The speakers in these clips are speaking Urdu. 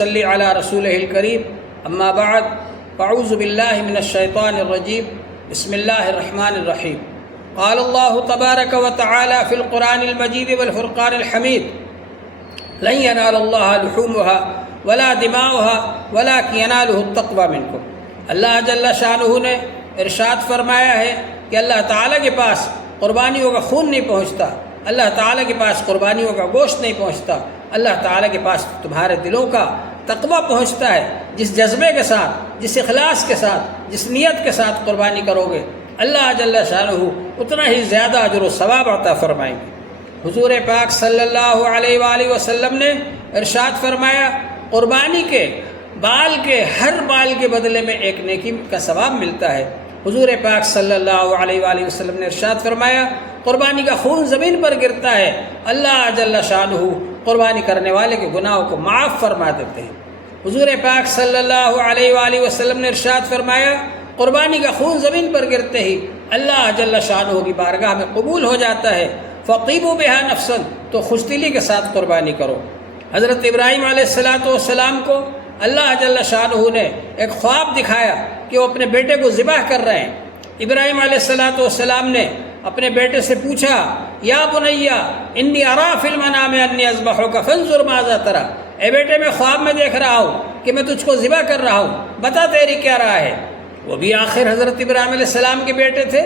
صلی علی رسولہ الکریم اما بعد فاعوذ باللہ من الشیطان الرجیم بسم اللہ الرحمن الرحیم قال اللہ تبارک و تعالی فی القرآن المجید والفرقان الحمید لن ینال اللہ لحومها ولا دماؤها ولکن ینالہ التقوی منکم۔ اللہ جل شانہ نے ارشاد فرمایا ہے کہ اللہ تعالیٰ کے پاس قربانیوں کا خون نہیں پہنچتا، اللہ تعالیٰ کے پاس قربانیوں کا گوشت نہیں پہنچتا، اللہ تعالیٰ کے پاس تمہارے دلوں کا تقوی پہنچتا ہے۔ جس جذبے کے ساتھ، جس اخلاص کے ساتھ، جس نیت کے ساتھ قربانی کرو گے، اللہ جل شانہ اتنا ہی زیادہ اجر و ثواب عطا فرمائیں گے۔ حضور پاک صلی اللہ علیہ وآلہ وسلم نے ارشاد فرمایا، قربانی کے بال کے ہر بال کے بدلے میں ایک نیکی کا ثواب ملتا ہے۔ حضور پاک صلی اللہ علیہ وآلہ وسلم نے ارشاد فرمایا، قربانی کا خون زمین پر گرتا ہے، اللہ جل شانہ قربانی کرنے والے کے گناہوں کو معاف فرما دیتے ہیں۔ حضور پاک صلی اللہ علیہ وآلہ وسلم نے ارشاد فرمایا، قربانی کا خون زمین پر گرتے ہی اللہ جل شانہ کی بارگاہ میں قبول ہو جاتا ہے۔ فَطِيبُوا بِهَا نَفْسًا، تو خوش دلی کے ساتھ قربانی کرو۔ حضرت ابراہیم علیہ السلام کو اللہ جل شانہ نے ایک خواب دکھایا کہ وہ اپنے بیٹے کو ذبح کر رہے ہیں۔ ابراہیم علیہ السلام نے اپنے بیٹے سے پوچھا، یا بنیا انی ارا فی المنام انی اذبحک فانظر ماذا تری، اے بیٹے میں خواب میں دیکھ رہا ہوں کہ میں تجھ کو ذبح کر رہا ہوں، بتا تیری کیا رائے ہے۔ وہ بھی آخر حضرت ابراہیم علیہ السلام کے بیٹے تھے۔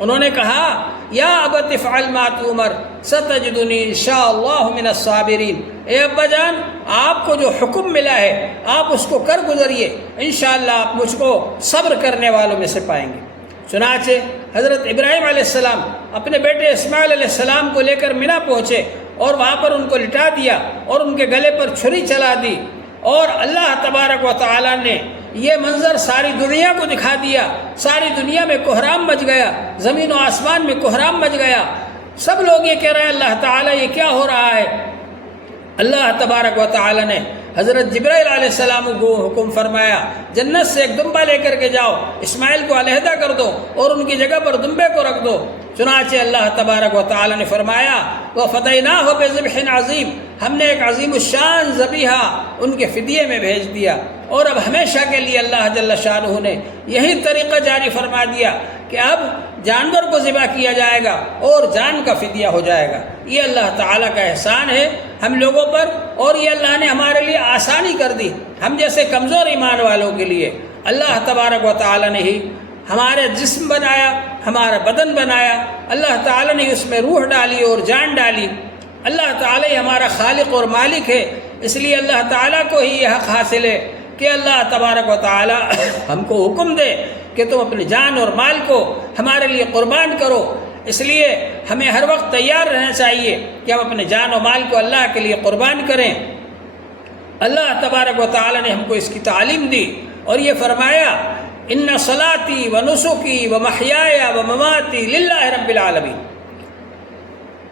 انہوں نے کہا، یا ابت افعل ما تؤمر ستجدنی انشاءاللہ من الصابرین، اے ابا جان آپ کو جو حکم ملا ہے آپ اس کو کر گزریے، انشاءاللہ آپ مجھ کو صبر کرنے والوں میں سے پائیں گے۔ چنانچہ حضرت ابراہیم علیہ السلام اپنے بیٹے اسماعیل علیہ السلام کو لے کر منا پہنچے اور وہاں پر ان کو لٹا دیا اور ان کے گلے پر چھری چلا دی، اور اللہ تبارک و تعالیٰ نے یہ منظر ساری دنیا کو دکھا دیا۔ ساری دنیا میں کوہرام مچ گیا، زمین و آسمان میں کوہرام مچ گیا۔ سب لوگ یہ کہہ رہے ہیں، اللہ تعالیٰ یہ کیا ہو رہا ہے؟ اللہ تبارک و تعالیٰ نے حضرت جبرائیل علیہ السلام کو حکم فرمایا، جنت سے ایک دمبا لے کر کے جاؤ، اسماعیل کو علیحدہ کر دو اور ان کی جگہ پر دمبے کو رکھ دو۔ چنانچہ اللہ تبارک و تعالیٰ نے فرمایا، وَفَدَيْنَاهُ بِذِبْحٍ عَظِيمٍ، ہم نے ایک عظیم الشان ذبیحہ ان کے فدیے میں بھیج دیا۔ اور اب ہمیشہ کے لیے اللہ جل شانہ نے یہی طریقہ جاری فرما دیا کہ اب جانور کو ذبح کیا جائے گا اور جان کا فدیہ ہو جائے گا۔ یہ اللہ تعالیٰ کا احسان ہے ہم لوگوں پر، اور یہ اللہ نے ہمارے لیے آسانی کر دی۔ ہم جیسے کمزور ایمان والوں کے لیے اللہ تبارک و تعالیٰ نے ہی ہمارے جسم بنایا، ہمارا بدن بنایا، اللہ تعالیٰ نے اس میں روح ڈالی اور جان ڈالی۔ اللہ تعالیٰ ہی ہمارا خالق اور مالک ہے، اس لیے اللہ تعالیٰ کو ہی یہ حق حاصل ہے کہ اللہ تبارک و تعالیٰ ہم کو حکم دے کہ تم اپنی جان اور مال کو ہمارے لیے قربان کرو۔ اس لیے ہمیں ہر وقت تیار رہنا چاہیے کہ ہم اپنے جان و مال کو اللہ کے لیے قربان کریں۔ اللہ تبارک و تعالیٰ نے ہم کو اس کی تعلیم دی اور یہ فرمایا، ان صلاتی و نسکی و محیای و مماتی للہ رب العالمین،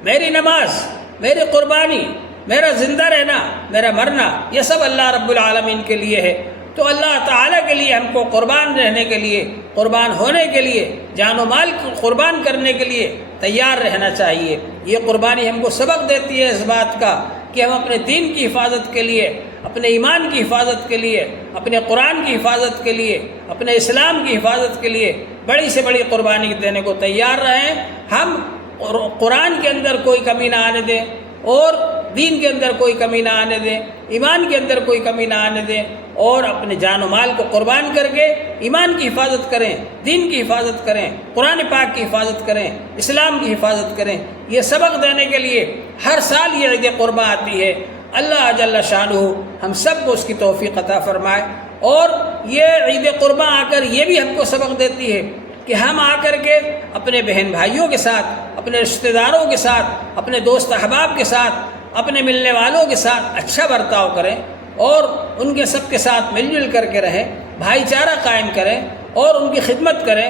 میری نماز، میری قربانی، میرا زندہ رہنا، میرا مرنا، یہ سب اللہ رب العالمین کے لیے ہے۔ تو اللہ تعالیٰ کے لیے ہم کو قربان رہنے کے لیے، قربان ہونے کے لیے، جان و مال کو قربان کرنے کے لیے تیار رہنا چاہیے۔ یہ قربانی ہم کو سبق دیتی ہے اس بات کا کہ ہم اپنے دین کی حفاظت کے لیے، اپنے ایمان کی حفاظت کے لیے، اپنے قرآن کی حفاظت کے لیے، اپنے اسلام کی حفاظت کے لیے بڑی سے بڑی قربانی دینے کو تیار رہیں۔ ہم قرآن کے اندر کوئی کمی نہ آنے دیں اور دین کے اندر کوئی کمی نہ آنے دیں، ایمان کے اندر کوئی کمی نہ آنے دیں، اور اپنے جان و مال کو قربان کر کے ایمان کی حفاظت کریں، دین کی حفاظت کریں، قرآن پاک کی حفاظت کریں، اسلام کی حفاظت کریں۔ یہ سبق دینے کے لیے ہر سال یہ عید قرباں آتی ہے۔ اللہ جل شانہ ہم سب کو اس کی توفیق عطا فرمائے، اور یہ عید قرباں آ کر یہ بھی ہم کو سبق دیتی ہے کہ ہم آ کر کے اپنے بہن بھائیوں کے ساتھ، اپنے رشتہ داروں کے ساتھ، اپنے دوست احباب کے ساتھ، اپنے ملنے والوں کے ساتھ اچھا برتاؤ کریں اور ان کے سب کے ساتھ مل جل کر کے رہیں، بھائی چارہ قائم کریں اور ان کی خدمت کریں۔